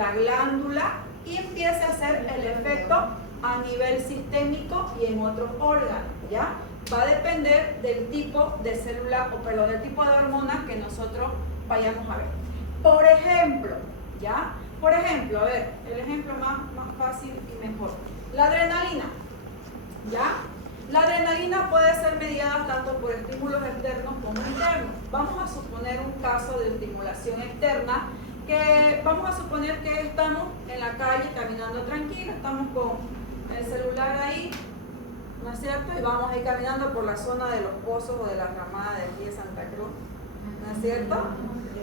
la glándula y empiece a hacer el efecto a nivel sistémico y en otros órganos, ¿ya? Va a depender del tipo de célula, o perdón, del tipo de hormona que nosotros vayamos a ver. Por ejemplo, ¿ya? Por ejemplo, a ver, el ejemplo más fácil y mejor. La adrenalina, ¿ya? La adrenalina puede ser mediada tanto por estímulos externos como internos. Vamos a suponer un caso de estimulación externa, que vamos a suponer que estamos en la calle caminando tranquilo, estamos con el celular ahí, ¿no es cierto? Y vamos a ir caminando por la zona de los pozos o de la ramada de aquí de Santa Cruz, ¿no es cierto?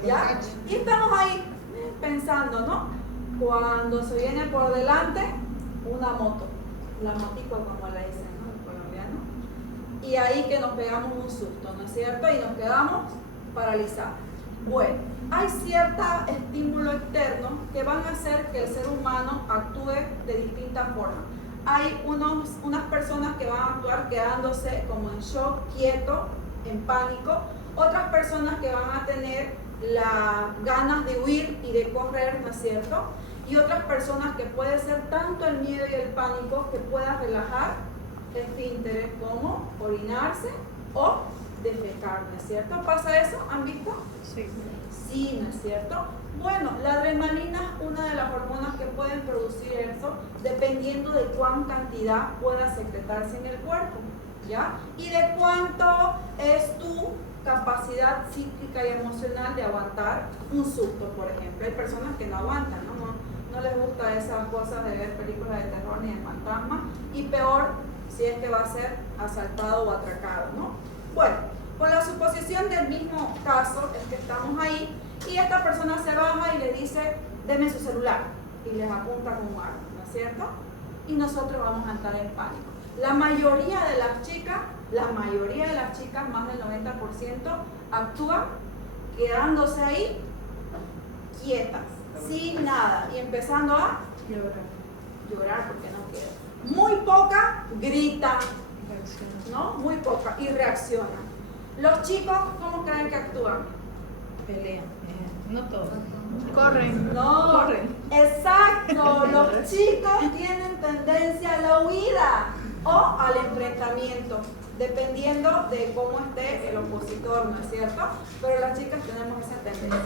¿Ya? Y estamos ahí pensando, ¿no? Cuando se viene por delante una moto, la motico como la dicen, ¿no? En colombiano. Y ahí que nos pegamos un susto, ¿no es cierto? Y nos quedamos paralizados. Bueno, hay cierto estímulo externo que van a hacer que el ser humano actúe de distintas formas. Hay unas personas que van a actuar quedándose como en shock, quieto, en pánico. Otras personas que van a tener las ganas de huir y de correr, ¿no es cierto? Y otras personas que puede ser tanto el miedo y el pánico que pueda relajar esfínteres como orinarse o defecar, ¿no es cierto? ¿Pasa eso? ¿Han visto? Sí. Sí, ¿no es cierto? Bueno, la adrenalina es una de las hormonas que pueden producir eso dependiendo de cuán cantidad pueda secretarse en el cuerpo, ¿ya? Y de cuánto es tu capacidad psíquica y emocional de aguantar un susto, por ejemplo. Hay personas que no aguantan, no les gusta esas cosas de ver películas de terror ni de fantasmas, y peor si es que va a ser asaltado o atracado, ¿no? Bueno, con la suposición del mismo caso es que estamos ahí y esta persona se baja y le dice, deme su celular, y les apunta con un arma, ¿no es cierto? Y nosotros vamos a entrar en pánico. La mayoría de las chicas, más del 90%, actúan quedándose ahí quietas, sin nada, y empezando a llorar porque no quieren. Muy poca gritan, ¿no? Muy poca, y reaccionan. Los chicos, ¿cómo creen que actúan? Pelean. No todos. Corren. No, Corren. Exacto, los chicos tienen tendencia a la huida o al enfrentamiento, dependiendo de cómo esté el opositor, ¿no es cierto? Pero las chicas tenemos esa tendencia.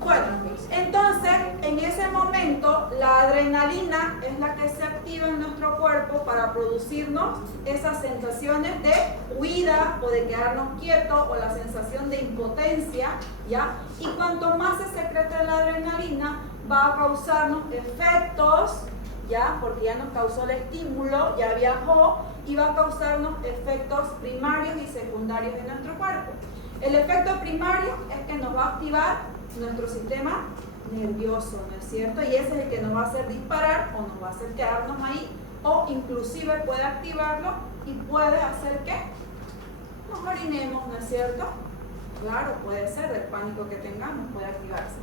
Bueno, entonces, en ese momento, la adrenalina es la que se activa en nuestro cuerpo para producirnos esas sensaciones de huida o de quedarnos quietos, o la sensación de impotencia, ¿ya? Y cuanto más se secreta la adrenalina, va a causarnos efectos, ¿ya? Porque ya nos causó el estímulo, ya viajó, y va a causarnos efectos primarios y secundarios en nuestro cuerpo. El efecto primario es que nos va a activar nuestro sistema nervioso, ¿no es cierto? Y ese es el que nos va a hacer disparar o nos va a hacer quedarnos ahí, o inclusive puede activarlo y puede hacer que nos orinemos, ¿no es cierto? Claro, puede ser del pánico que tengamos, puede activarse.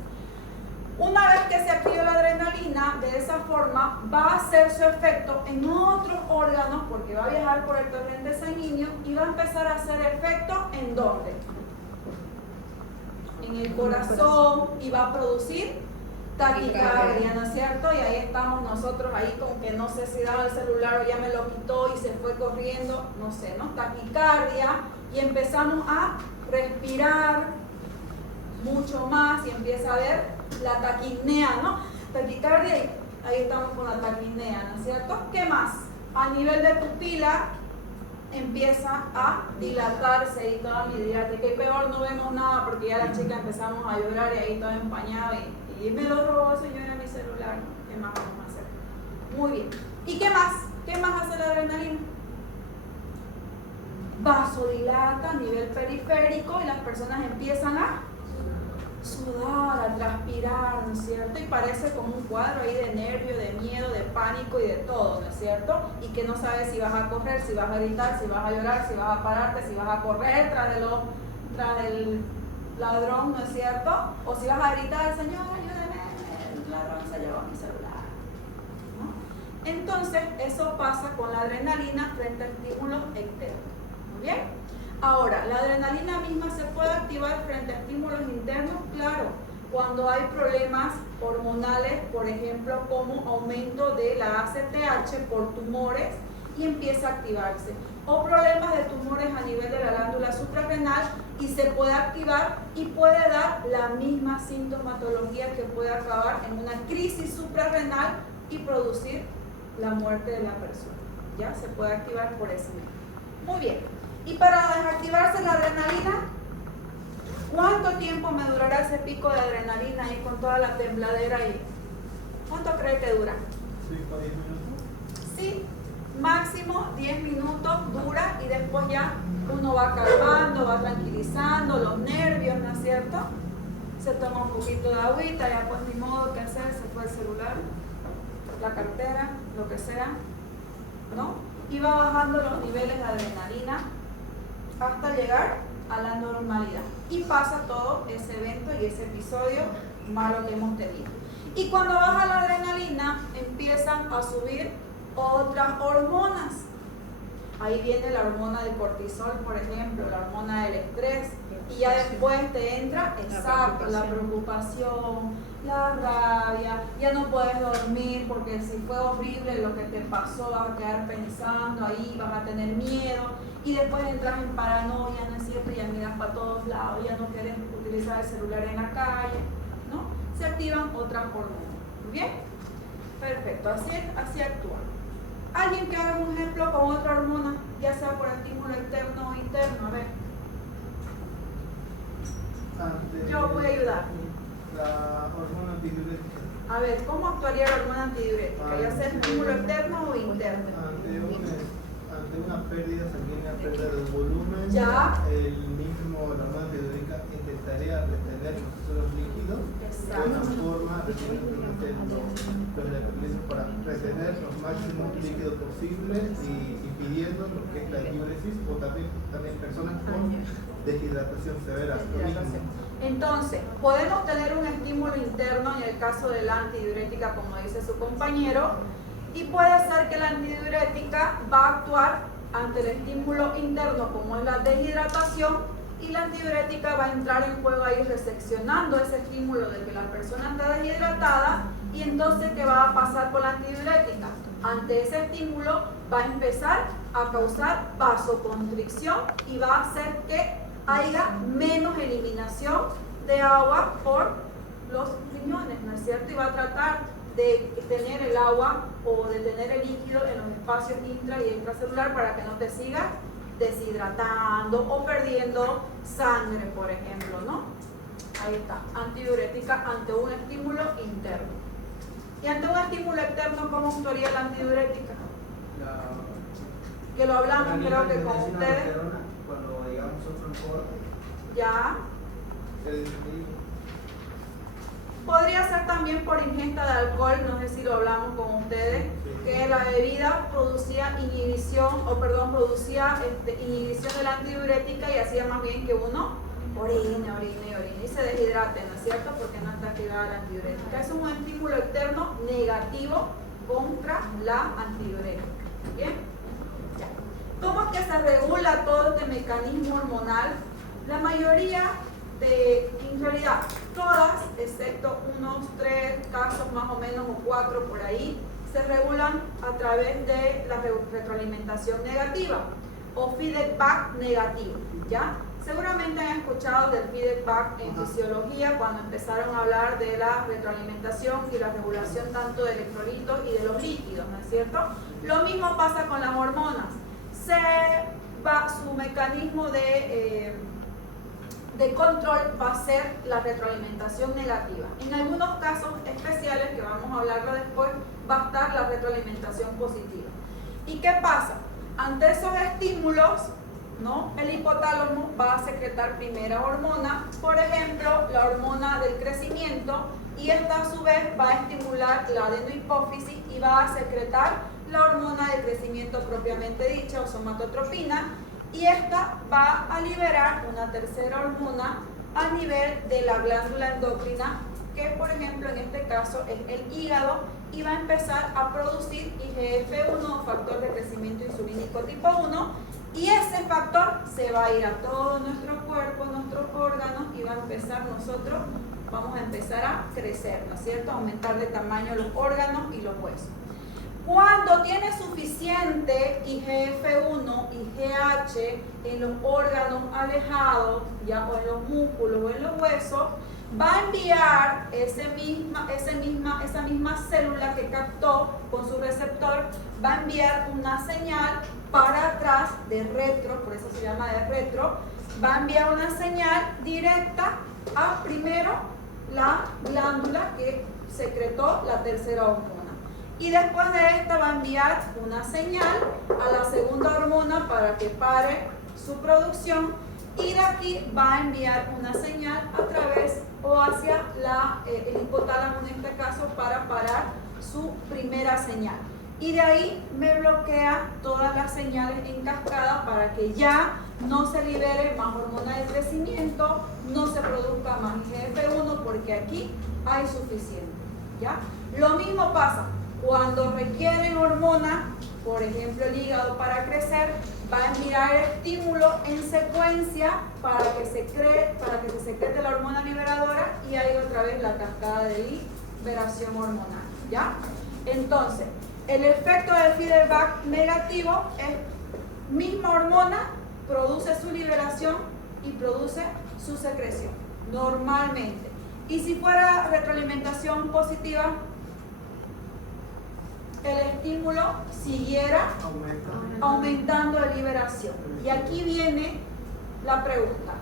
Una vez que se activa la adrenalina, de esa forma va a hacer su efecto en otros órganos, porque va a viajar por el torrente sanguíneo y va a empezar a hacer efecto ¿en dónde? En el corazón, y va a producir taquicardia, ¿no es cierto? Y ahí estamos nosotros ahí con que no sé si daba el celular o ya me lo quitó y se fue corriendo, no sé, ¿no? Taquicardia, y empezamos a respirar mucho más y empieza a haber la taquipnea, ¿no? Taquicardia, y ahí estamos con la taquipnea, ¿no es cierto? ¿Qué más? A nivel de pupila empieza a dilatarse y toda midriática, y peor no vemos nada porque ya la chica empezamos a llorar y ahí todo empañado y me lo robó señora mi celular, ¿no? ¿Qué más vamos a hacer? Muy bien. ¿Y qué más? ¿Qué más hace la adrenalina? Vasodilata a nivel periférico y las personas empiezan a sudar, a transpirar, ¿no es cierto? Y parece como un cuadro ahí de nervio, de miedo, de pánico y de todo, ¿no es cierto? Y que no sabes si vas a correr, si vas a gritar, si vas a llorar, si vas a pararte, si vas a correr tras del ladrón, ¿no es cierto? O si vas a gritar, señora, ayúdame, el ladrón se llevó mi celular, ¿no? Entonces, eso pasa con la adrenalina frente a estímulos externos. ¿Muy bien? Ahora, ¿la adrenalina misma se puede activar frente a estímulos internos? Claro, cuando hay problemas hormonales, por ejemplo, como aumento de la ACTH por tumores y empieza a activarse, o problemas de tumores a nivel de la glándula suprarrenal y se puede activar y puede dar la misma sintomatología que puede acabar en una crisis suprarrenal y producir la muerte de la persona. Ya se puede activar por ese medio. Muy bien. Y para desactivarse la adrenalina, ¿cuánto tiempo me durará ese pico de adrenalina ahí con toda la tembladera ahí? ¿Cuánto cree que dura? 5 a 10 minutos. Sí, máximo 10 minutos dura y después ya uno va calmando, va tranquilizando los nervios, ¿no es cierto? Se toma un poquito de agüita, ya pues ni modo que hacer, se fue el celular, la cartera, lo que sea, ¿no? Y va bajando los niveles de adrenalina hasta llegar a la normalidad. Y pasa todo ese evento y ese episodio malo que hemos tenido. Y cuando baja la adrenalina, empiezan a subir otras hormonas. Ahí viene la hormona del cortisol, por ejemplo, la hormona del estrés. Y ya después te entra, exacto, la preocupación, la rabia, ya no puedes dormir porque si fue horrible lo que te pasó, vas a quedar pensando ahí, vas a tener miedo y después entras en paranoia, ¿no es cierto? Ya miras para todos lados, ya no quieres utilizar el celular en la calle, ¿no? Se activan otras hormonas. ¿Muy bien? Perfecto, así actúa. Alguien que haga un ejemplo con otra hormona, ya sea por estímulo externo o interno, a ver. Yo voy a ayudar. La hormona antidiurética. A ver, ¿cómo actuaría la hormona antidiurética? ¿Ya sea estímulo externo o interno? Ante una pérdida sanguínea, pérdida del volumen, Ya. el mismo, la hormona antidiurética intentaría retener los suelos líquidos de una forma de simplemente los mecanismos para retener los máximos líquidos posibles y impidiendo lo que es la diuresis o también personas con deshidratación severa. Entonces, podemos tener un estímulo interno en el caso de la antidiurética, como dice su compañero, y puede ser que la antidiurética va a actuar ante el estímulo interno, como es la deshidratación, y la antidiurética va a entrar en juego ahí reseccionando ese estímulo de que la persona está deshidratada, y entonces, ¿qué va a pasar con la antidiurética? Ante ese estímulo va a empezar a causar vasoconstricción y va a hacer que haya menos eliminación de agua por los riñones, ¿no es cierto? Y va a tratar de tener el agua o de tener el líquido en los espacios intra y extracelular para que no te sigas deshidratando o perdiendo sangre, por ejemplo, ¿no? Ahí está, antidiurética ante un estímulo interno. Y ante un estímulo externo, ¿cómo actuaría la antidiurética? Que lo hablamos creo que con ustedes. Cuando digamos otro corte. Ya. Podría ser también por ingesta de alcohol, no sé si lo hablamos con ustedes, que la bebida producía inhibición de la antidiurética y hacía más bien que uno orine y se deshidrate, ¿no es cierto? Porque no está activada la antidiurética. Es un estímulo externo negativo contra la antidiurética. ¿Bien? ¿Cómo es que se regula todo este mecanismo hormonal? La mayoría en realidad, todas, excepto unos 3 casos más o menos, o 4 por ahí, se regulan a través de la retroalimentación negativa o feedback negativo, ¿ya? Seguramente han escuchado del feedback en fisiología cuando empezaron a hablar de la retroalimentación y la regulación tanto de electrolitos y de los líquidos, ¿no es cierto? Lo mismo pasa con las hormonas. Su mecanismo de control va a ser la retroalimentación negativa. En algunos casos especiales, que vamos a hablarlo después, va a estar la retroalimentación positiva. ¿Y qué pasa? Ante esos estímulos, ¿no? El hipotálamo va a secretar primera hormona, por ejemplo, la hormona del crecimiento, y esta a su vez va a estimular la adenohipófisis y va a secretar la hormona del crecimiento propiamente dicha, o somatotropina, y esta va a liberar una tercera hormona a nivel de la glándula endocrina, que por ejemplo en este caso es el hígado, y va a empezar a producir IGF-1, factor de crecimiento insulínico tipo 1, y ese factor se va a ir a todo nuestro cuerpo, nuestros órganos, y va a empezar nosotros vamos a empezar a crecer, ¿no es cierto? Aumentar de tamaño los órganos y los huesos. Cuando tiene suficiente IGF-1 y GH en los órganos alejados, ya, o en los músculos o en los huesos, va a enviar esa misma célula que captó con su receptor, va a enviar una señal para atrás de retro, por eso se llama de retro, va a enviar una señal directa a primero la glándula que secretó la tercera hormona. Y después de esta va a enviar una señal a la segunda hormona para que pare su producción, y de aquí va a enviar una señal a través o hacia el hipotálamo en este caso para parar su primera señal. Y de ahí me bloquea todas las señales en cascada para que ya no se libere más hormona de crecimiento, no se produzca más IGF-1 porque aquí hay suficiente, ¿ya? Lo mismo pasa cuando requieren hormona, por ejemplo el hígado para crecer, va a enviar estímulo en secuencia para que se secrete la hormona liberadora y ahí otra vez la cascada de liberación hormonal, ¿ya? Entonces, el efecto del feedback negativo es misma hormona, produce su liberación y produce su secreción, normalmente. Y si fuera retroalimentación positiva, el estímulo siguiera aumentando la liberación. Y aquí viene la pregunta: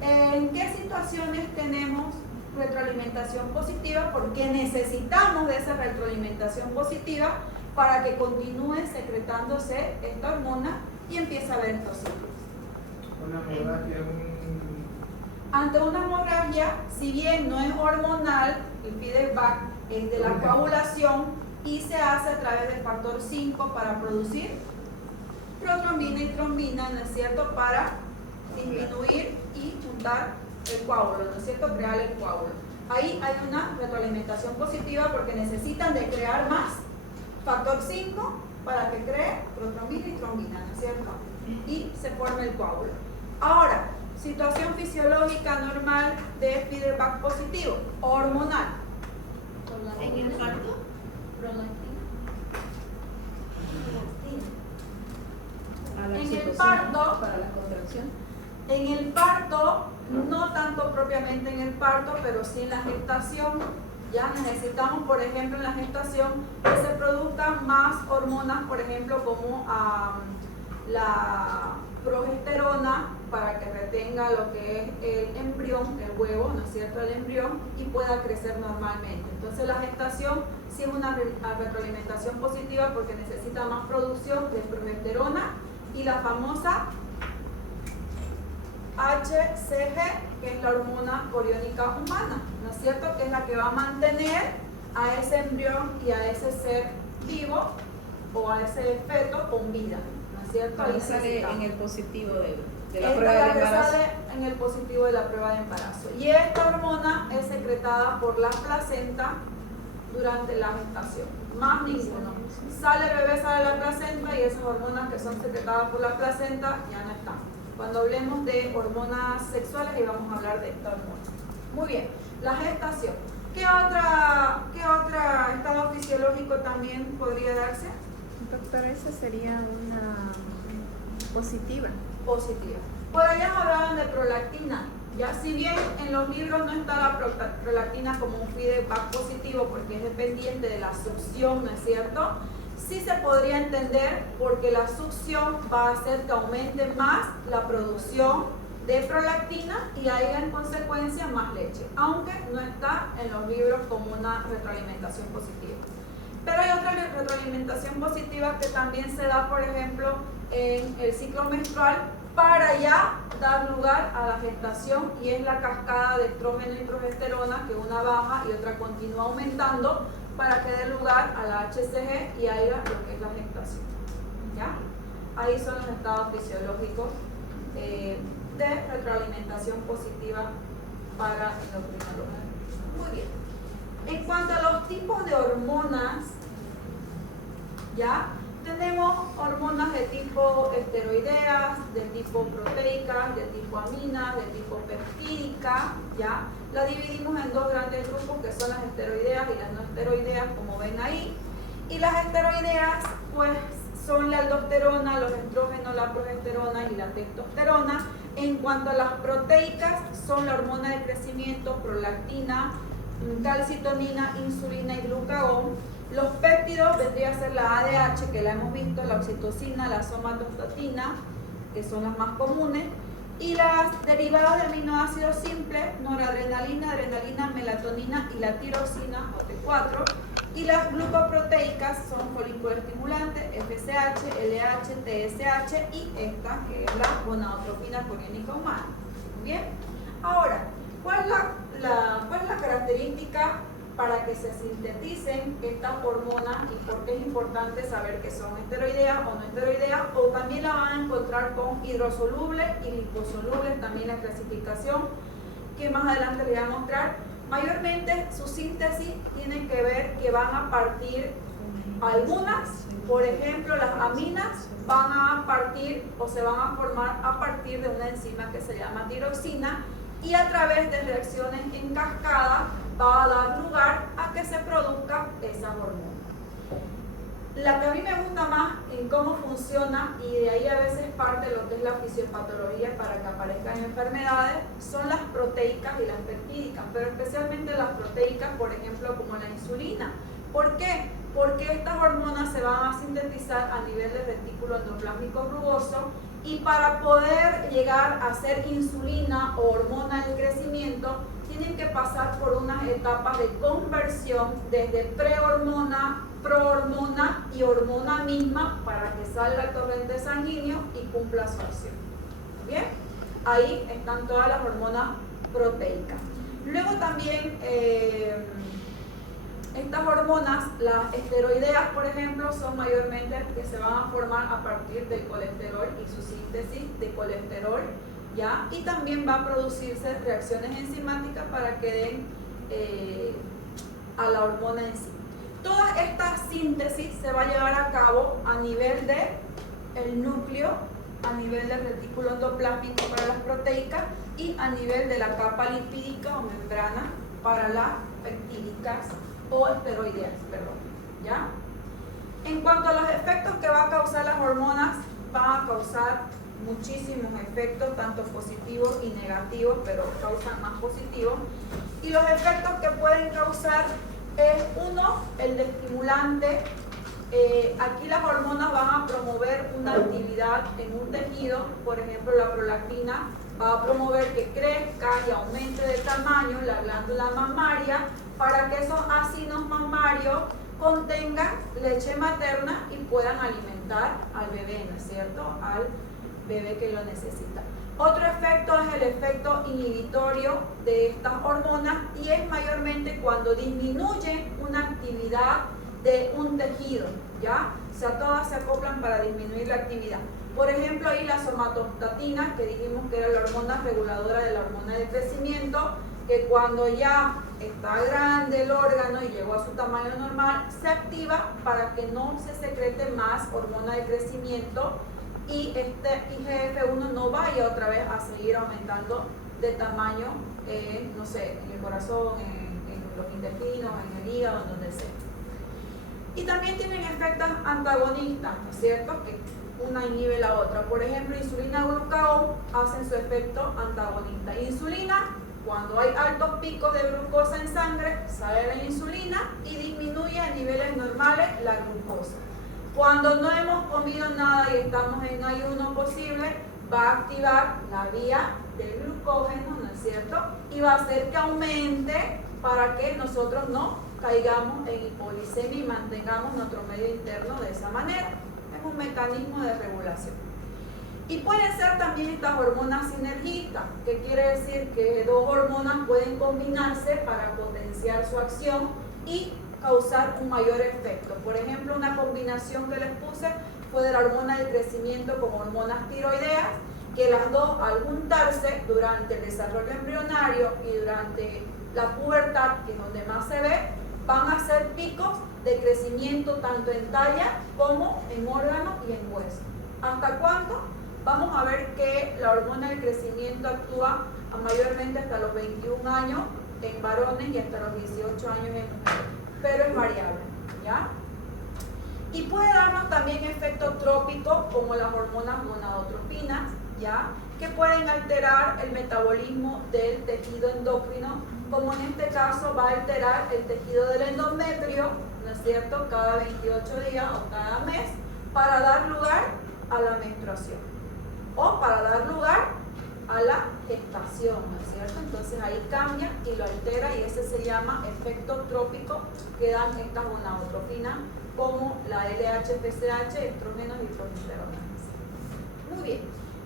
¿en qué situaciones tenemos retroalimentación positiva? Porque necesitamos de esa retroalimentación positiva para que continúe secretándose esta hormona y empiece a haber estos ciclos. Una hemorragia, Ante una hemorragia, si bien no es hormonal, el feedback es de la coagulación y se hace a través del factor 5 para producir protrombina y trombina, ¿no es cierto?, para disminuir y juntar el coágulo, ¿no es cierto?, crear el coágulo. Ahí hay una retroalimentación positiva porque necesitan de crear más factor 5 para que cree protrombina y trombina, ¿no es cierto?, y se forme el coágulo. Ahora, situación fisiológica normal de feedback positivo, hormonal. ¿En el parto? En el parto, para la contracción. En el parto, no tanto propiamente en el parto, pero sí en la gestación. Ya necesitamos, por ejemplo, en la gestación que se produzcan más hormonas, por ejemplo, como la progesterona, para que retenga lo que es el embrión, el huevo, ¿no es cierto?, el embrión, y pueda crecer normalmente. Entonces la gestación sí es una retroalimentación positiva porque necesita más producción de progesterona y la famosa HCG, que es la hormona coriónica humana, ¿no es cierto?, que es la que va a mantener a ese embrión y a ese ser vivo o a ese feto con vida, ¿no es cierto? Ahí sale en el positivo de la Esta prueba de es la que embarazo. sale en el positivo de la prueba de embarazo. Y esta hormona es secretada por la placenta durante la gestación, más ninguno. Sale el bebé, sale la placenta y esas hormonas que son secretadas por la placenta ya no están. Cuando hablemos de hormonas sexuales, ahí vamos a hablar de esta hormona. Muy bien, la gestación. ¿Qué otro estado fisiológico también podría darse? Doctora, esa sería una positiva. Positiva. Por allá hablaban de prolactina. Ya, si bien en los libros no está la prolactina como un feedback positivo porque es dependiente de la succión, ¿no es cierto? Sí se podría entender porque la succión va a hacer que aumente más la producción de prolactina y haya en consecuencia más leche, aunque no está en los libros como una retroalimentación positiva. Pero hay otra retroalimentación positiva que también se da, por ejemplo, en el ciclo menstrual para ya dar lugar a la gestación, y es la cascada de estrógeno y progesterona, que una baja y otra continúa aumentando para que dé lugar a la HCG y haya lo que es la gestación. ¿Ya? Ahí son los estados fisiológicos de retroalimentación positiva para endocrinología. Muy bien. En cuanto a los tipos de hormonas, ¿ya? Tenemos hormonas de tipo esteroideas, de tipo proteicas, de tipo aminas, de tipo peptídica, ¿ya? La dividimos en dos grandes grupos que son las esteroideas y las no esteroideas, como ven ahí. Y las esteroideas, pues, son la aldosterona, los estrógenos, la progesterona y la testosterona. En cuanto a las proteicas, son la hormona de crecimiento, prolactina, calcitonina, insulina y glucagón. Los péptidos vendría a ser la ADH, que la hemos visto, la oxitocina, la somatostatina, que son las más comunes, y las derivadas de aminoácidos simples, noradrenalina, adrenalina, melatonina y la tiroxina, o T4, y las glucoproteicas son folicoestimulantes, FSH, LH, TSH y esta que es la gonadotropina coriónica humana. Bien, ahora, ¿cuál es la característica para que se sinteticen estas hormonas y por qué es importante saber que son esteroideas o no esteroideas? O también la van a encontrar con hidrosolubles y liposolubles, también la clasificación que más adelante les voy a mostrar. Mayormente su síntesis tiene que ver que van a partir algunas, por ejemplo las aminas van a partir o se van a formar a partir de una enzima que se llama tiroxina, y a través de reacciones en cascada va a dar lugar a que se produzca esa hormona. La que a mí me gusta más en cómo funciona, y de ahí a veces parte de lo que es la fisiopatología para que aparezcan enfermedades, son las proteicas y las peptídicas, pero especialmente las proteicas, por ejemplo, como la insulina. ¿Por qué? Porque estas hormonas se van a sintetizar a nivel del retículo endoplásmico rugoso, y para poder llegar a ser insulina o hormona del crecimiento, tienen que pasar por unas etapas de conversión desde prehormona, prohormona y hormona misma para que salga el torrente sanguíneo y cumpla su acción. ¿Bien? Ahí están todas las hormonas proteicas. Luego también estas hormonas, las esteroideas, por ejemplo, son mayormente que se van a formar a partir del colesterol y su síntesis de colesterol, ¿ya? Y también va a producirse reacciones enzimáticas para que den a la hormona en sí. Toda esta síntesis se va a llevar a cabo a nivel del núcleo, a nivel del retículo endoplásmico para las proteicas y a nivel de la capa lipídica o membrana para las peptídicas o esteroideas, perdón, ¿ya? En cuanto a los efectos que va a causar las hormonas, van a causar muchísimos efectos, tanto positivos y negativos, pero causan más positivos. Y los efectos que pueden causar es, uno, el de estimulante. Aquí las hormonas van a promover una actividad en un tejido, por ejemplo la prolactina va a promover que crezca y aumente de tamaño la glándula mamaria para que esos ácidos mamarios contengan leche materna y puedan alimentar al bebé, ¿no es cierto? Al bebé que lo necesita. Otro efecto es el efecto inhibitorio de estas hormonas, y es mayormente cuando disminuye una actividad de un tejido, ¿ya? O sea, todas se acoplan para disminuir la actividad. Por ejemplo, ahí la somatostatina, que dijimos que era la hormona reguladora de la hormona de crecimiento, que cuando ya está grande el órgano y llegó a su tamaño normal, se activa para que no se secrete más hormona de crecimiento y este IGF-1 no vaya otra vez a seguir aumentando de tamaño, no sé, en el corazón, en los intestinos, en el hígado, en donde sea. Y también tienen efectos antagonistas, ¿no es cierto?, que una inhibe la otra. Por ejemplo, insulina y glucagón hacen su efecto antagonista. Insulina, cuando hay altos picos de glucosa en sangre, sale la insulina y disminuye a niveles normales la glucosa. Cuando no hemos comido nada y estamos en ayuno posible, va a activar la vía del glucógeno, ¿no es cierto?, y va a hacer que aumente para que nosotros no caigamos en hipoglicemia y mantengamos nuestro medio interno de esa manera. Es un mecanismo de regulación. Y pueden ser también estas hormonas sinergistas, que quiere decir que dos hormonas pueden combinarse para potenciar su acción y causar un mayor efecto. Por ejemplo, una combinación que les puse fue de la hormona del crecimiento con hormonas tiroideas, que las dos al juntarse durante el desarrollo embrionario y durante la pubertad, que es donde más se ve, van a ser picos de crecimiento tanto en talla como en órgano y en hueso. ¿Hasta cuánto? Vamos a ver que la hormona del crecimiento actúa mayormente hasta los 21 años en varones y hasta los 18 años en mujeres, pero es variable, ¿ya? Y puede darnos también efectos trópicos como las hormonas gonadotropinas, ¿ya? Que pueden alterar el metabolismo del tejido endocrino, como en este caso va a alterar el tejido del endometrio, ¿no es cierto?, cada 28 días o cada mes, para dar lugar a la menstruación o para dar lugar a la gestación, ¿no es cierto? Entonces ahí cambia y lo altera y ese se llama efecto trópico que dan estas gonadotropinas como la LH-FSH, estrógenos y progesterona. Muy bien,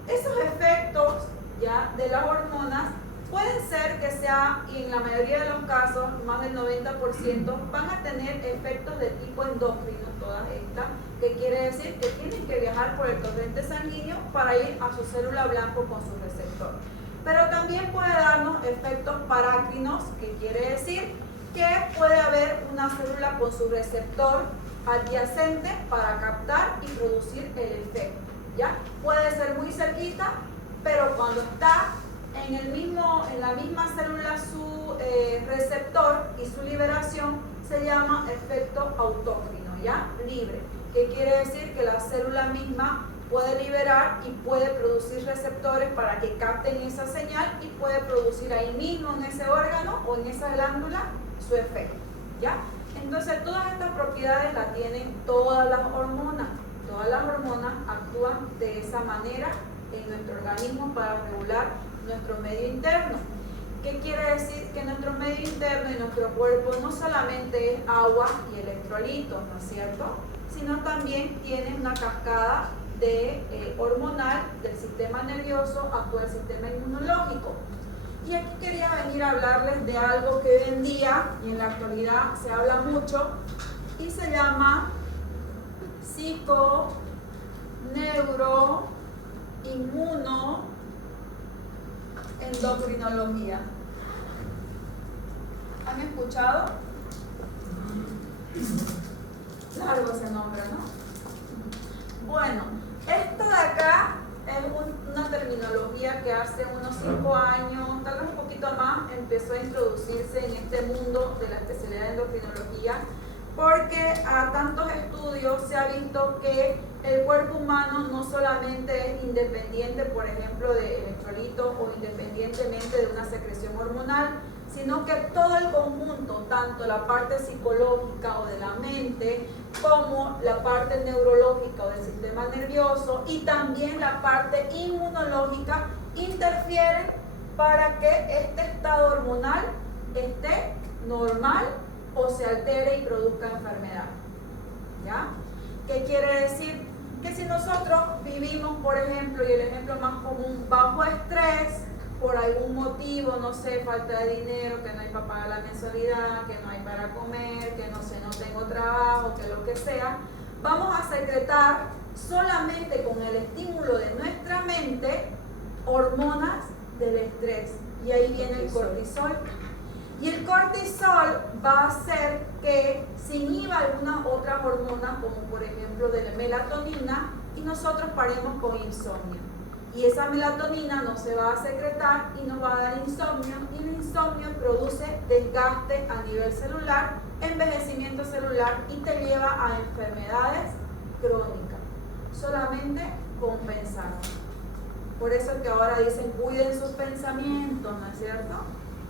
esos efectos ya de las hormonas pueden ser que sea, y en la mayoría de los casos, más del 90%, van a tener efectos de tipo endocrino, todas estas, que quiere decir que tienen que viajar por el torrente sanguíneo para ir a su célula blanco con su receptor. Pero también puede darnos efectos parácrinos, que quiere decir que puede haber una célula con su receptor adyacente para captar y producir el efecto, ¿ya? Puede ser muy cerquita, pero cuando está en la misma célula su receptor y su liberación se llama efecto autócrino, ¿ya? Libre, que quiere decir que la célula misma puede liberar y puede producir receptores para que capten esa señal y puede producir ahí mismo en ese órgano o en esa glándula su efecto, ¿ya? Entonces todas estas propiedades las tienen todas las hormonas. Todas las hormonas actúan de esa manera en nuestro organismo para regular nuestro medio interno. ¿Qué quiere decir? Que nuestro medio interno y nuestro cuerpo no solamente es agua y electrolitos, ¿no es cierto?, sino también tiene una cascada de hormonal del sistema nervioso actúa el sistema inmunológico. Y aquí quería venir a hablarles de algo que hoy en día y en la actualidad se habla mucho y se llama psico, neuro, inmuno, endocrinología. ¿Han escuchado? Largo ese nombre, ¿no? Bueno, esto de acá es una terminología que hace unos 5 años, tal vez un poquito más, empezó a introducirse en este mundo de la especialidad de endocrinología, porque a tantos estudios se ha visto que el cuerpo humano no solamente es independiente, por ejemplo, de electrolitos o independientemente de una secreción hormonal, sino que todo el conjunto, tanto la parte psicológica o de la mente, como la parte neurológica o del sistema nervioso y también la parte inmunológica, interfieren para que este estado hormonal esté normal o se altere y produzca enfermedad. ¿Ya? ¿Qué quiere decir? Que si nosotros vivimos, por ejemplo, y el ejemplo más común, bajo estrés, por algún motivo, no sé, falta de dinero, que no hay para pagar la mensualidad, que no hay para comer, que no sé, no tengo trabajo, que lo que sea, vamos a secretar solamente con el estímulo de nuestra mente hormonas del estrés. Y ahí viene el cortisol. Y el cortisol va a hacer que se inhiba algunas otras hormonas, como por ejemplo de la melatonina, y nosotros paremos con insomnio. Y esa melatonina no se va a secretar y nos va a dar insomnio, y el insomnio produce desgaste a nivel celular, envejecimiento celular y te lleva a enfermedades crónicas. Solamente con pensar. Por eso es que ahora dicen cuiden sus pensamientos, ¿no es cierto?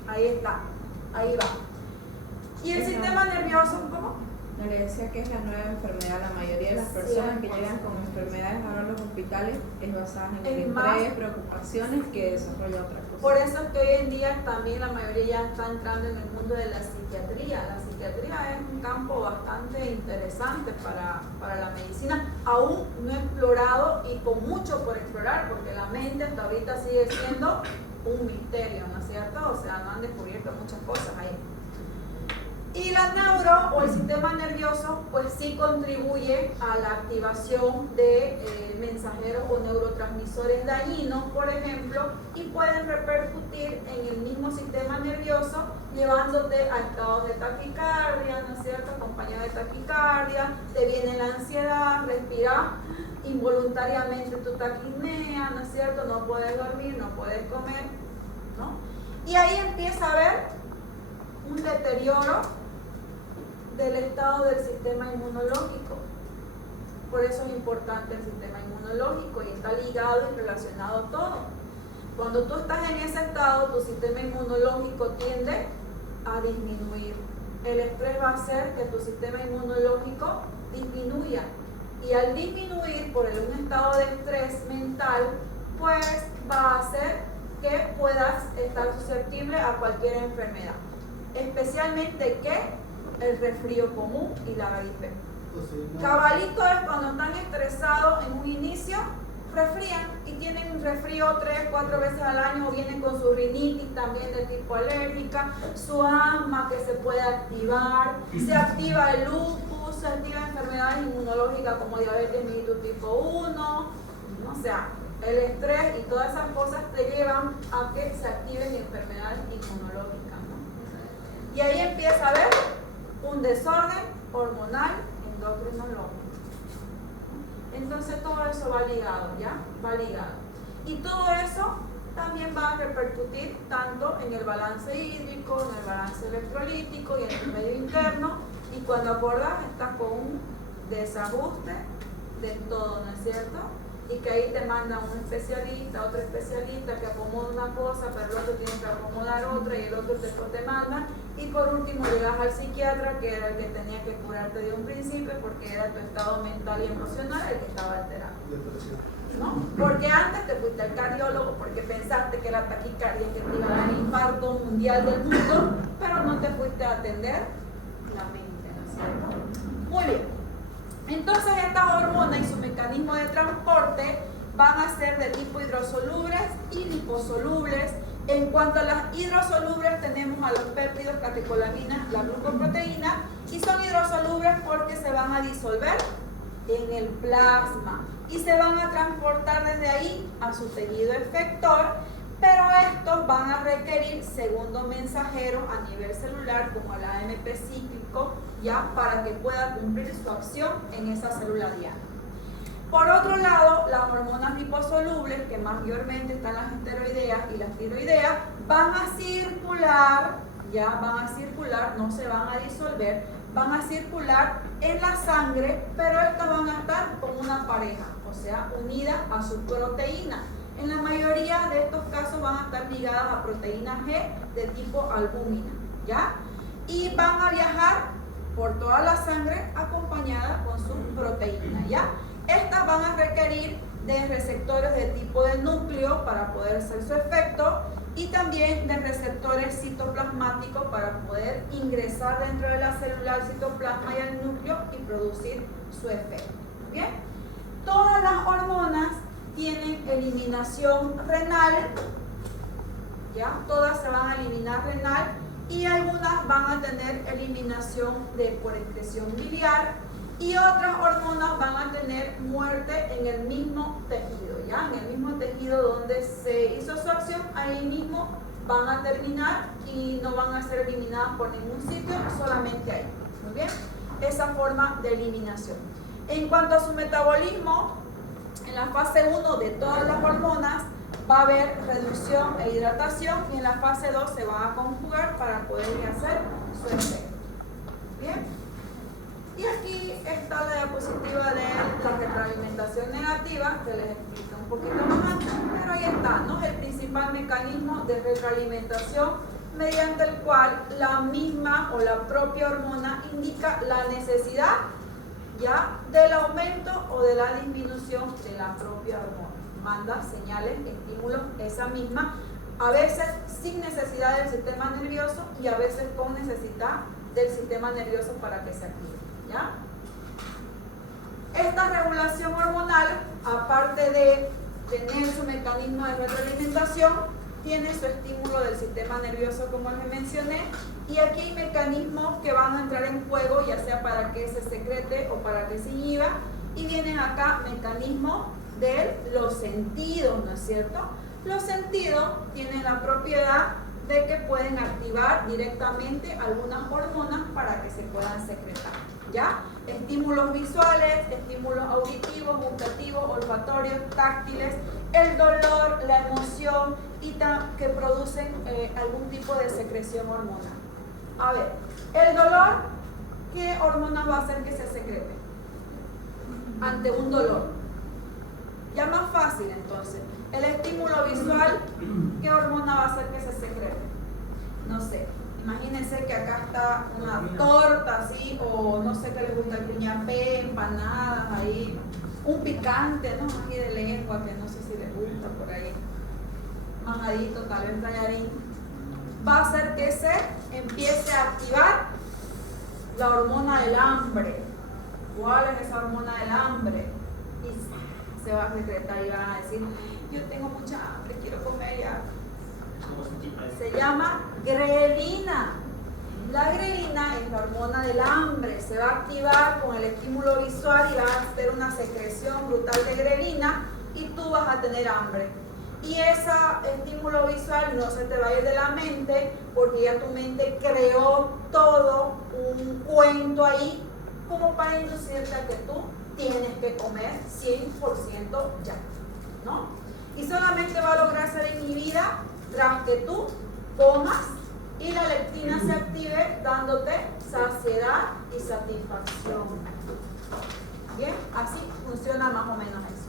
Ahí está, ahí va. Y el sistema nervioso, ¿cómo? No, le decía que es la nueva enfermedad. La mayoría de las personas que llegan con enfermedades ahora a los hospitales es basada en el estrés, preocupaciones, que desarrolla otra cosa. Por eso es que hoy en día también la mayoría ya está entrando en el mundo de la psiquiatría. La psiquiatría es un campo bastante interesante para la medicina, aún no explorado y con mucho por explorar, porque la mente hasta ahorita sigue siendo un misterio, ¿no es cierto? O sea, no han descubierto muchas cosas ahí. Y la neuro o el sistema nervioso pues sí contribuye a la activación de mensajeros o neurotransmisores dañinos, por ejemplo, y pueden repercutir en el mismo sistema nervioso, llevándote a estados de taquicardia, ¿no es cierto?, acompañado de taquicardia, te viene la ansiedad, respiras involuntariamente tu taquipnea, ¿no es cierto?, no puedes dormir, no puedes comer, ¿no? Y ahí empieza a haber un deterioro del estado del sistema inmunológico. Por eso es importante el sistema inmunológico y está ligado y relacionado todo. Cuando tú estás en ese estado, tu sistema inmunológico tiende a disminuir. El estrés va a hacer que tu sistema inmunológico disminuya. Y al disminuir por un estado de estrés mental, pues va a hacer que puedas estar susceptible a cualquier enfermedad. Especialmente el resfrío común y la gripe. Cabalito es cuando están estresados en un inicio, resfrían y tienen un resfrío 3-4 veces al año, o vienen con su rinitis también de tipo alérgica, su asma que se puede activar, se activa el lupus, se activan enfermedades inmunológicas como diabetes mellitus tipo 1, o sea, el estrés y todas esas cosas te llevan a que se activen enfermedades inmunológicas, ¿no? Y ahí empieza a haber un desorden hormonal endocrinológico. Entonces todo eso va ligado, ¿ya? Va ligado. Y todo eso también va a repercutir tanto en el balance hídrico, en el balance electrolítico y en el medio interno. Y cuando acordas, estás con un desajuste de todo, ¿no es cierto? Y que ahí te manda un especialista, otro especialista que acomoda una cosa, pero el otro tiene que acomodar otra y el otro después te manda. Y por último llegas al psiquiatra, que era el que tenía que curarte de un principio porque era tu estado mental y emocional el que estaba alterado, ¿no? Porque antes te fuiste al cardiólogo porque pensaste que era taquicardia, que te iba a dar infarto mundial del mundo, pero no te fuiste a atender la mente, ¿no es cierto? Muy bien. Entonces estas hormonas y su mecanismo de transporte van a ser de tipo hidrosolubles y liposolubles. En cuanto a las hidrosolubles tenemos a los péptidos, catecolaminas, la glucoproteína, y son hidrosolubles porque se van a disolver en el plasma y se van a transportar desde ahí a su tejido efector, pero estos van a requerir segundo mensajero a nivel celular como el AMP cíclico, ya, para que pueda cumplir su acción en esa célula diana. Por otro lado, las hormonas liposolubles, que mayormente están las esteroideas y las tiroideas, van a circular, no se van a disolver, van a circular en la sangre, pero estas van a estar con una pareja, o sea, unidas a su proteína. En la mayoría de estos casos van a estar ligadas a proteína G de tipo albúmina, ¿ya? Y van a viajar por toda la sangre acompañada con su proteína, ¿ya? Estas van a requerir de receptores de tipo de núcleo para poder hacer su efecto y también de receptores citoplasmáticos para poder ingresar dentro de la célula al citoplasma y al núcleo y producir su efecto, ¿bien? Todas las hormonas tienen eliminación renal, ¿ya? Todas se van a eliminar renal y algunas van a tener eliminación por excreción biliar y otras hormonas van a tener muerte en el mismo tejido, ¿ya? En el mismo tejido donde se hizo su acción, ahí mismo van a terminar y no van a ser eliminadas por ningún sitio, solamente ahí. Muy bien, esa forma de eliminación. En cuanto a su metabolismo, en la fase 1 de todas las hormonas va a haber reducción e hidratación y en la fase 2 se van a conjugar para poder hacer su efecto. Bien. Y aquí está la diapositiva de la retroalimentación negativa, que les explico un poquito más antes, pero ahí está, ¿no? El principal mecanismo de retroalimentación mediante el cual la misma o la propia hormona indica la necesidad, ¿ya?, del aumento o de la disminución de la propia hormona. Manda señales, estímulos, esa misma, a veces sin necesidad del sistema nervioso y a veces con necesidad del sistema nervioso para que se active, ¿ya? Esta regulación hormonal, aparte de tener su mecanismo de retroalimentación, tiene su estímulo del sistema nervioso, como les mencioné, y aquí hay mecanismos que van a entrar en juego, ya sea para que se secrete o para que se inhiba, y vienen acá mecanismos de los sentidos, ¿no es cierto? Los sentidos tienen la propiedad de que pueden activar directamente algunas hormonas para que se puedan secretar, ¿ya? Estímulos visuales, estímulos auditivos, gustativos, olfatorios, táctiles, el dolor, la emoción y que producen algún tipo de secreción hormonal. A ver, el dolor, ¿qué hormona va a hacer que se secrete ante un dolor? Ya más fácil entonces. El estímulo visual, ¿qué hormona va a hacer que se secrete? No sé, imagínense que acá está una torta así, o no sé qué les gusta, el cuñapé, empanadas ahí, un picante, ¿no? Aquí de lengua, que no sé si les gusta por ahí, majadito, tal vez tallarín. Va a hacer que se empiece a activar la hormona del hambre. ¿Cuál es esa hormona del hambre? Y se va a secretar y van a decir, yo tengo mucha hambre, quiero comer ya. Se llama grelina. La grelina es la hormona del hambre, se va a activar con el estímulo visual y va a hacer una secreción brutal de grelina y tú vas a tener hambre. Y ese estímulo visual no se te va a ir de la mente porque ya tu mente creó todo un cuento ahí como para inducirte a que tú tienes que comer 100% ya, ¿no? Y solamente va a lograr ser inhibida tras que tú comas y la leptina se active dándote saciedad y satisfacción. Bien, así funciona más o menos eso.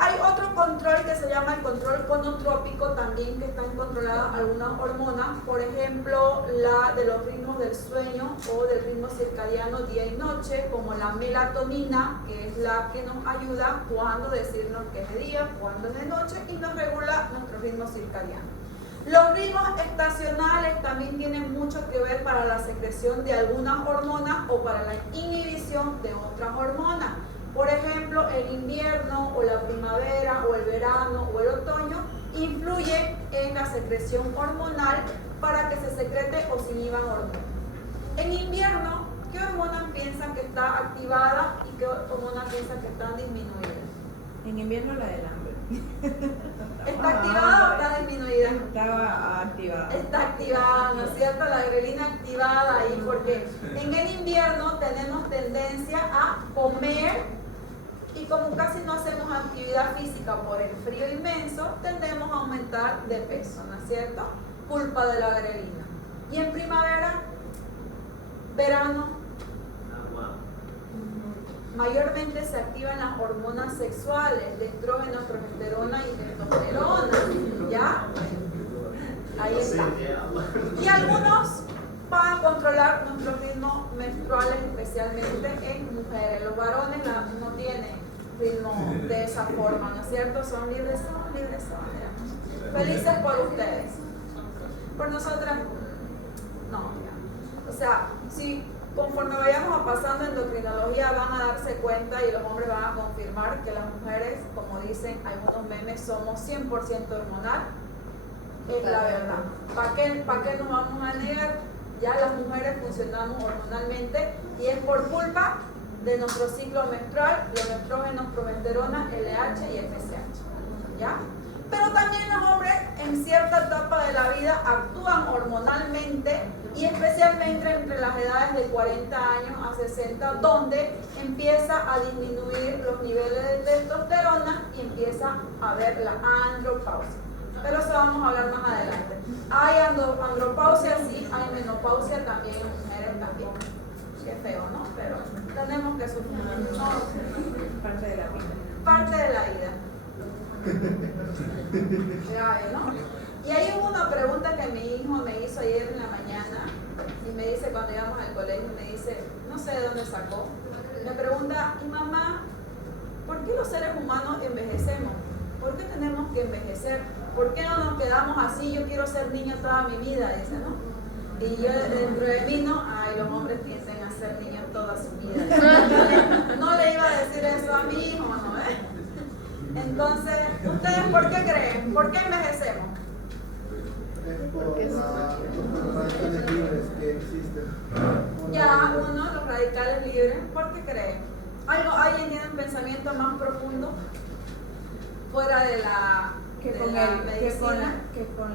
Hay otro control que se llama el control conotrópico también, que están controladas algunas hormonas, por ejemplo la de los ritmos del sueño o del ritmo circadiano día y noche, como la melatonina, que es la que nos ayuda cuando decirnos que es de día, cuando es de noche, y nos regula nuestro ritmo circadiano. Los ritmos estacionales también tienen mucho que ver para la secreción de algunas hormonas o para la inhibición de otras hormonas. Por ejemplo, el invierno o la primavera o el verano o el otoño influye en la secreción hormonal para que se secrete o se inhiban hormonas. En invierno, ¿qué hormonas piensan que está activada y qué hormonas piensan que están disminuidas? En invierno la del hambre. ¿Está activada o está disminuida? Estaba activada. Está activada, ¿no es cierto? La grelina activada ahí, porque en el invierno tenemos tendencia a comer y como casi no hacemos actividad física por el frío inmenso, tendemos a aumentar de peso, ¿no es cierto? Culpa de la grelina. Y en primavera, verano, mayormente se activan las hormonas sexuales, de estrógeno, progesterona y testosterona, ¿ya? Ahí está. Y algunos van a controlar nuestros ritmos menstruales, especialmente en mujeres. Los varones no tienen ritmo de esa forma, ¿no es cierto? Son libres, son. Felices por ustedes. Por nosotras, no. O sea, si conforme vayamos pasando endocrinología van a darse cuenta y los hombres van a confirmar que las mujeres, como dicen algunos memes, somos 100% hormonal. Es la verdad. ¿Para qué nos vamos a negar? Ya las mujeres funcionamos hormonalmente y es por culpa de nuestro ciclo menstrual, los estrógenos, progesterona, LH y FSH. ¿Ya? Pero también los hombres en cierta etapa de la vida actúan hormonalmente y especialmente entre las edades de 40 años a 60, donde empieza a disminuir los niveles de testosterona y empieza a haber la andropausia. Pero eso vamos a hablar más adelante. Hay andropausia, sí, hay menopausia también en mujeres también. Qué feo, ¿no? Pero tenemos que sufrir. No, Parte de la vida. parte de la vida. Grave, ¿no? Y ahí hubo una pregunta que mi hijo me hizo ayer en la mañana y me dice cuando íbamos al colegio, me dice, no sé de dónde sacó, me pregunta, y mamá, ¿por qué los seres humanos envejecemos? ¿Por qué tenemos que envejecer? ¿Por qué no nos quedamos así? Yo quiero ser niño toda mi vida, dice, ¿no? Y yo dentro de mí, no, ay, los hombres piensan a ser niños toda su vida. No le iba a decir eso a mi hijo, ¿no? Entonces, ¿ustedes por por qué creen? ¿Por qué envejecemos? Es por los radicales libres que existen. Ya, uno, los radicales libres, ¿por qué creen? ¿Alguien tiene un pensamiento más profundo fuera de la, que de con la el, medicina? que con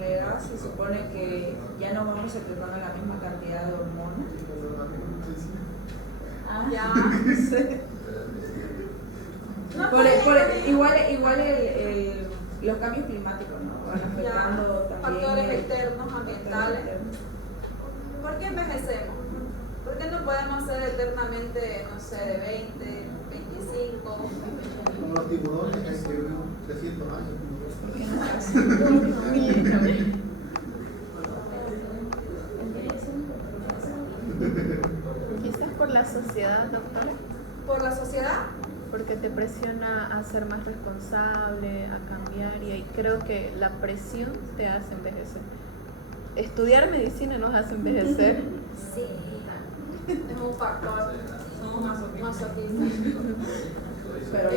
la edad se supone que ya no vamos secretando la misma cantidad de hormonas. Ya. Sí. No, Igual los cambios climáticos, ¿no? Van afectando ya, también factores externos, ambientales. ¿Por qué envejecemos? ¿Por qué no podemos ser eternamente, no sé, de 20, 25? Como los tiburones que viven 300 años. Quizás por la sociedad, doctora, ¿Por la sociedad? porque te presiona a ser más responsable, a cambiar, y ahí creo que la presión te hace envejecer. Estudiar medicina nos hace envejecer. Sí, es un factor. Somos masoquistas. Pero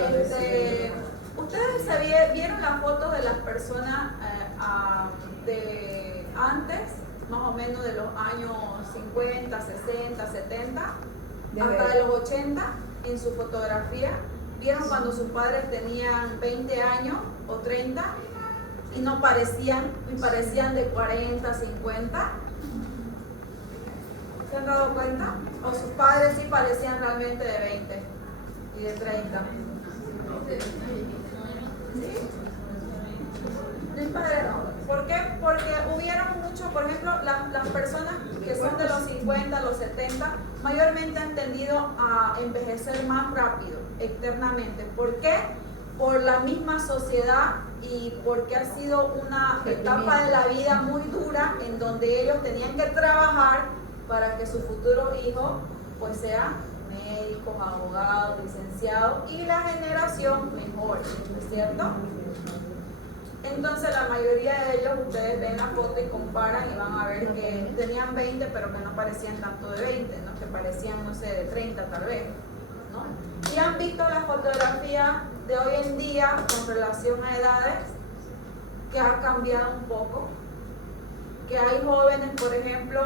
¿Ustedes vieron las fotos de las personas de antes, más o menos de los años 50, 60, 70, hasta de los 80, en su fotografía? ¿Vieron cuando sus padres tenían 20 años o 30 y no parecían, y parecían de 40, 50? ¿Se han dado cuenta? O sus padres sí parecían realmente de 20 y de 30. ¿Sí? Mis padres no. ¿Por qué? Porque hubieron muchos, por ejemplo, las personas que son de los 50, los 70, mayormente han tendido a envejecer más rápido, externamente. ¿Por qué? Por la misma sociedad y porque ha sido una etapa de la vida muy dura en donde ellos tenían que trabajar para que su futuro hijo pues sea médicos, abogados, licenciados y la generación mejore, ¿no es cierto? Entonces la mayoría de ellos, ustedes ven la foto y comparan y van a ver que tenían 20 pero que no parecían tanto de 20, ¿no? Que parecían, no sé, de 30 tal vez, ¿no? Y han visto la fotografía de hoy en día con relación a edades, que ha cambiado un poco, que hay jóvenes, por ejemplo,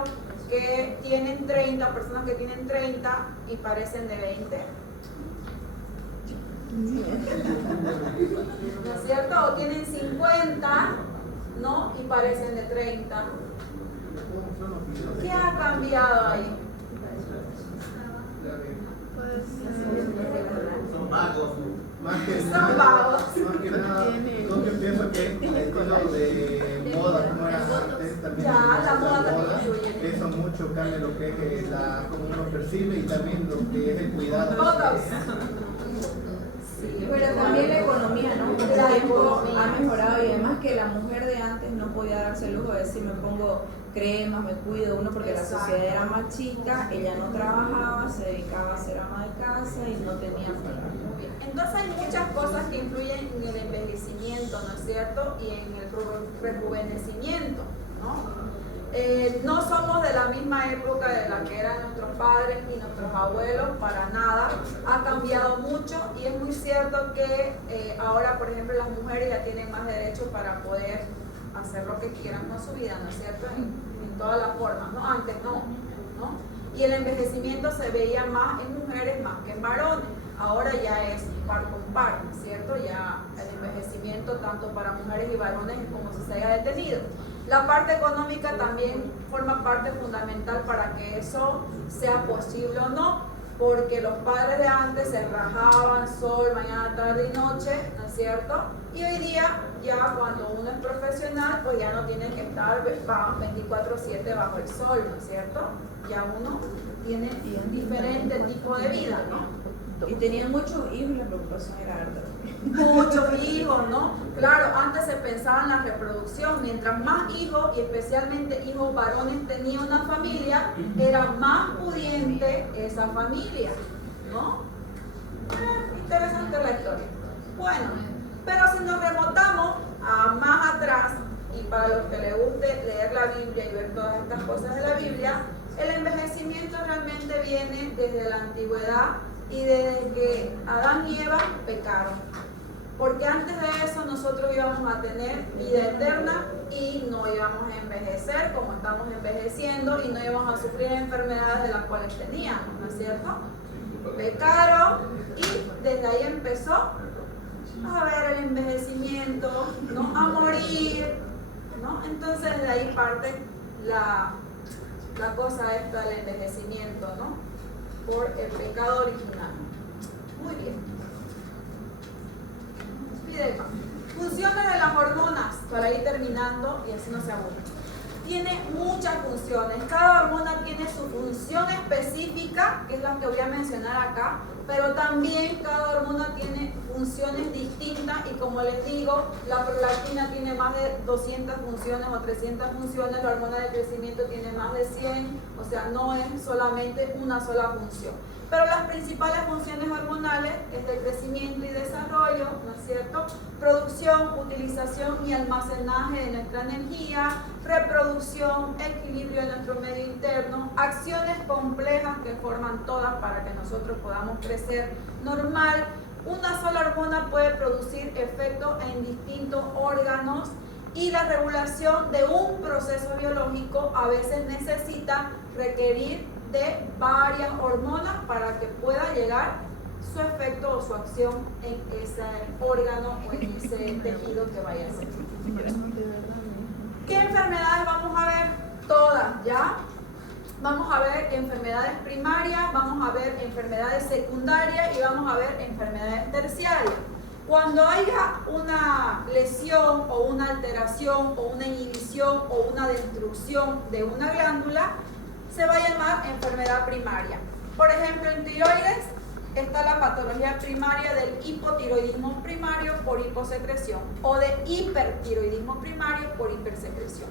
que tienen 30, personas que tienen 30 y parecen de 20. ¿No es cierto? O tienen 50, ¿no? Y parecen de 30. ¿Qué ha cambiado ahí? Son vagos. Son vagos. Más que nada, yo que pienso que el estilo de moda como era antes también Ya, la moda también influye. eso mucho cambia lo que es como uno percibe y también lo que es el cuidado. Todos. Pero también la economía, ¿no? Con La el tiempo economía. ha mejorado y además que la mujer de antes no podía darse el lujo de decir me pongo crema, me cuido, uno porque la Exacto. sociedad era más chica, ella no trabajaba, se dedicaba a ser ama de casa y no tenía para. Entonces hay muchas cosas que influyen en el envejecimiento, ¿no es cierto? Y en el rejuvenecimiento, ¿no? No somos de la misma época de la que eran nuestros padres y nuestros abuelos, para nada. Ha cambiado mucho y es muy cierto que ahora, por ejemplo, las mujeres ya tienen más derechos para poder hacer lo que quieran con su vida, ¿no es cierto? En todas las formas, ¿no? Antes no. Y el envejecimiento se veía más en mujeres más que en varones. Ahora ya es par con par, ¿no es cierto? Ya el envejecimiento tanto para mujeres y varones es como si se haya detenido. La parte económica también forma parte fundamental para que eso sea posible o no, porque los padres de antes se rajaban sol, mañana, tarde y noche, ¿no es cierto? Y hoy día, ya cuando uno es profesional, pues ya no tiene que estar 24/7 bajo el sol, ¿no es cierto? Ya uno tiene diferente tipo de vida, ¿no? Y tenían muchos hijos y la preocupación era harta. Muchos hijos, ¿no? Claro, antes se pensaba en la reproducción. Mientras más hijos, y especialmente hijos varones, tenía una familia, era más pudiente esa familia, ¿no? Interesante la historia. Bueno, pero si nos remontamos a más atrás, y para los que les guste leer la Biblia y ver todas estas cosas de la Biblia, el envejecimiento realmente viene desde la antigüedad y desde que Adán y Eva pecaron. Porque antes de eso nosotros íbamos a tener vida eterna y no íbamos a envejecer como estamos envejeciendo y no íbamos a sufrir enfermedades de las cuales teníamos, ¿no es cierto? Pecaron y desde ahí empezó a ver el envejecimiento, ¿no? A morir, ¿no? Entonces de ahí parte la cosa esta del envejecimiento, ¿no? Por el pecado original. Muy bien. Funciones de las hormonas, para ir terminando y así no se aburre. Tiene muchas funciones, cada hormona tiene su función específica, que es la que voy a mencionar acá, pero también cada hormona tiene funciones distintas y como les digo, la prolactina tiene más de 200 funciones o 300 funciones, la hormona de crecimiento tiene más de 100, o sea, no es solamente una sola función. Pero las principales funciones hormonales es de crecimiento y desarrollo, ¿no es cierto? Producción, utilización y almacenaje de nuestra energía, reproducción, equilibrio de nuestro medio interno, acciones complejas que forman todas para que nosotros podamos crecer normal. Una sola hormona puede producir efectos en distintos órganos y la regulación de un proceso biológico a veces necesita requerir de varias hormonas para que pueda llegar su efecto o su acción en ese órgano o en ese tejido que vaya a ser. ¿Qué enfermedades vamos a ver? Todas, ¿ya? Vamos a ver enfermedades primarias, vamos a ver enfermedades secundarias y vamos a ver enfermedades terciarias. Cuando haya una lesión o una alteración o una inhibición o una destrucción de una glándula, se va a llamar enfermedad primaria. Por ejemplo, en tiroides está la patología primaria del hipotiroidismo primario por hiposecreción o de hipertiroidismo primario por hipersecreción.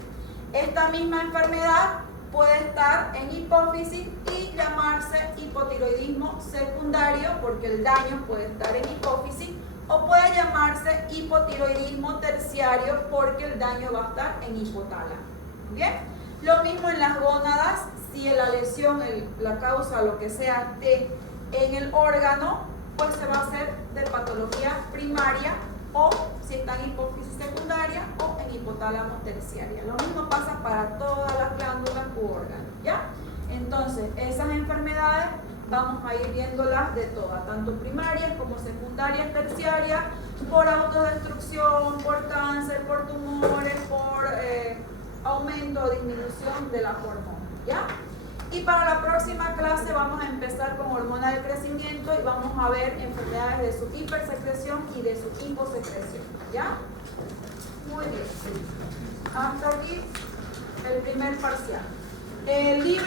Esta misma enfermedad puede estar en hipófisis y llamarse hipotiroidismo secundario porque el daño puede estar en hipófisis, o puede llamarse hipotiroidismo terciario porque el daño va a estar en hipotálamo. ¿Bien? Lo mismo en las gónadas, si la lesión, la causa, lo que sea, esté en el órgano, pues se va a hacer de patología primaria, o si está en hipófisis secundaria o en hipotálamo terciaria. Lo mismo pasa para todas las glándulas u órganos, ¿ya? Entonces, esas enfermedades vamos a ir viéndolas de todas, tanto primarias como secundarias, terciarias, por autodestrucción, por cáncer, por tumores, por aumento o disminución de la hormona, ¿ya? Y para la próxima clase vamos a empezar con hormona del crecimiento y vamos a ver enfermedades de su hipersecreción y de su hiposecreción, ¿ya? Muy bien. Hasta aquí el primer parcial. El libro